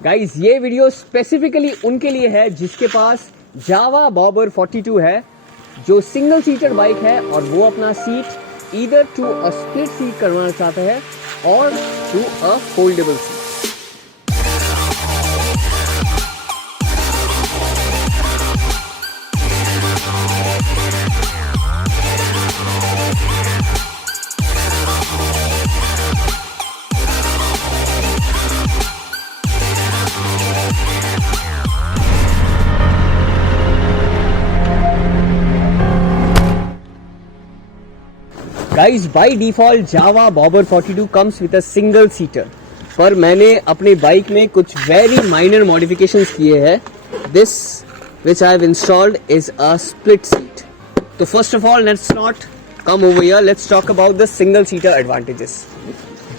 Guys ये video specifically उनके लिए है जिसके पास जावा बॉबर 42 है, जो सिंगल सीटर बाइक है और वो अपना seat either to a split seat करवाना चाहते हैं और to a foldable seat. Guys by default Jawa bobber 42 comes with a single seater, पर मैंने अपनी बाइक में कुछ वेरी माइनर मॉडिफिकेशंस किए हैं। This which I have installed is a split seat. तो first of all let's not come over here, let's talk about the single seater advantages.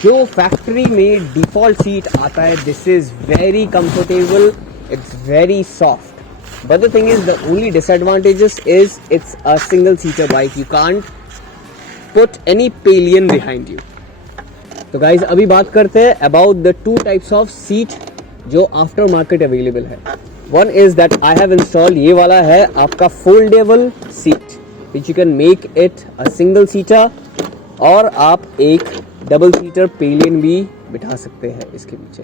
जो factory में डिफॉल्ट सीट आता है, this is very comfortable, it's very soft, but the thing is the only disadvantages is it's a single seater bike, you can't put any pillion behind you. तो guys अभी बात करते हैं about the two types of seat जो after market available है। One is that I have installed, ये वाला है आपका foldable seat which you can make it a single seater, और आप एक डबल सीटर pillion भी बिठा सकते हैं इसके नीचे।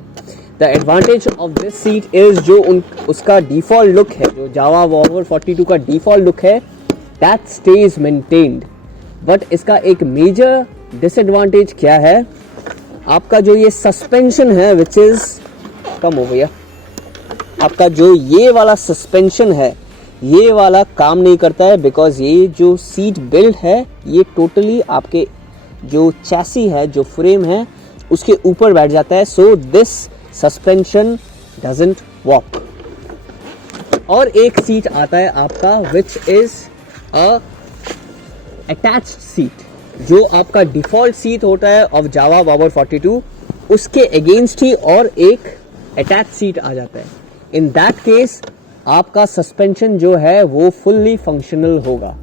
The advantage of this seat is जो उसका default look है, जो जावा बॉबर 42 का default look है, that stays maintained. बट इसका एक मेजर डिसएडवांटेज क्या है, आपका जो ये सस्पेंशन है विच इज कम हो गया, आपका जो ये वाला सस्पेंशन है ये वाला काम नहीं करता है, बिकॉज ये जो सीट बेल्ट है ये टोटली आपके जो चैसी है, जो फ्रेम है उसके ऊपर बैठ जाता है। So this suspension doesn't walk. और एक सीट आता है आपका which is a attached seat, जो आपका डिफॉल्ट सीट होता है ऑफ जावा बॉबर 42, उसके अगेंस्ट ही और एक अटैच सीट आ जाता है। इन दैट केस आपका सस्पेंशन जो है वो फुल्ली फंक्शनल होगा,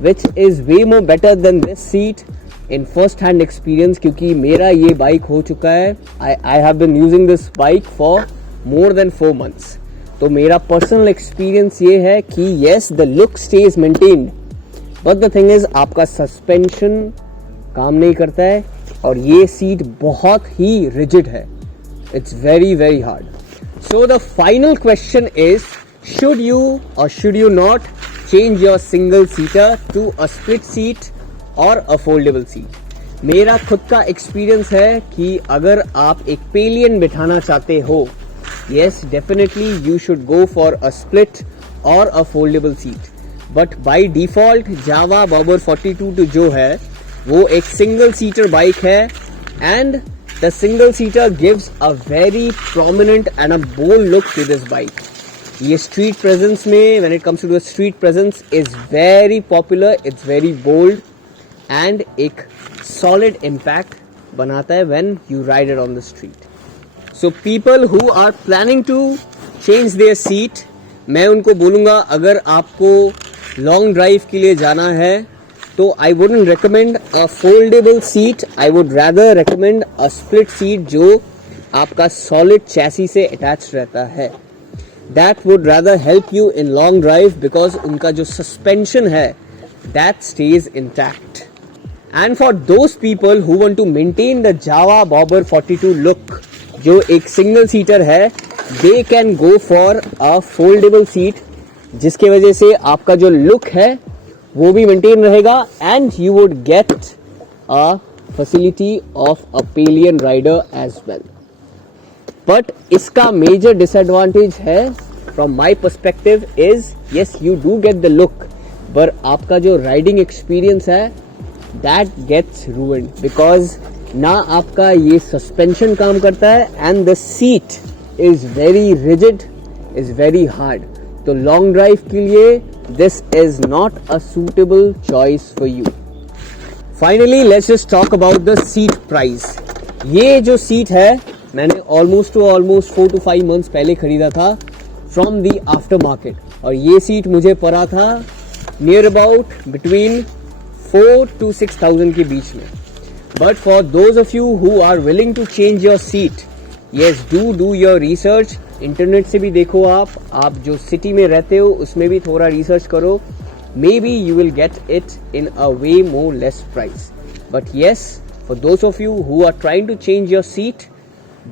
which is way more better than this seat in first hand experience, क्योंकि मेरा ये बाइक हो चुका है, I have been using this bike for more than 4 months। तो मेरा पर्सनल एक्सपीरियंस ये है कि yes the look stage maintained, but the thing is आपका सस्पेंशन काम नहीं करता है और ये सीट बहुत ही रिजिड है, it's very very hard. So the final question is, should you और should you not change your single seater to a split seat और अ फोल्डेबल सीट। मेरा खुद का एक्सपीरियंस है कि अगर आप एक पेलियन बिठाना चाहते हो, yes definitely you should go for a split or a foldable seat, but by default Java bobber 42 जो है वो एक सिंगल सीटर बाइक है, and the single seater gives a very prominent and a bold look to this bike. ये street presence में, when it comes to the street presence, is very popular, it's very bold and एक solid impact बनाता है when you ride it on the street. So people who are planning to change their seat, मैं उनको बोलूँगा अगर आपको long drive के लिए जाना है तो I wouldn't recommend a foldable seat, I would rather recommend a split seat जो आपका सॉलिड चैसी से अटैच रहता है। That would rather help you in long drive, because उनका जो सस्पेंशन है that stage intact. And for those people who want to maintain the Jawa bobber 42 look जो एक सिंगल सीटर है, they can go for a foldable seat, जिसके वजह से आपका जो लुक है वो भी मेंटेन रहेगा and you would get a facility of a pillion rider as well. But इसका मेजर डिसएडवांटेज है from my perspective is, yes you do get the look, पर आपका जो राइडिंग एक्सपीरियंस है दैट गेट्स रूइंड, बिकॉज ना आपका ये suspension काम करता है and the seat is very rigid, is very hard. तो लॉन्ग ड्राइव के लिए this is not a suitable choice for you. Finally let's just talk about the seat price. ये जो सीट है मैंने ऑलमोस्ट 4 to 5 months पहले खरीदा था फ्रॉम द आफ्टर मार्केट, और ये सीट मुझे पड़ा था नियर अबाउट बिटवीन 4 to 6,000 के बीच में। But for those of you who are willing to change your seat, Yes, do your research. Internet से भी देखो आप जो सिटी में रहते हो उसमें भी थोड़ा रिसर्च करो. Maybe you will get it in a way more less price. But yes, for those of you who are trying to change your seat,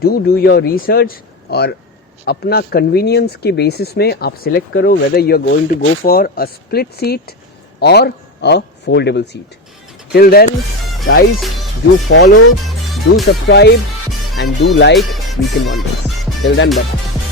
do your research और अपना convenience के basis में आप select करो whether you are going to go for a split seat or a foldable seat. Till then, guys, do follow, do subscribe and do like Weekend Wonders. Till then, bye.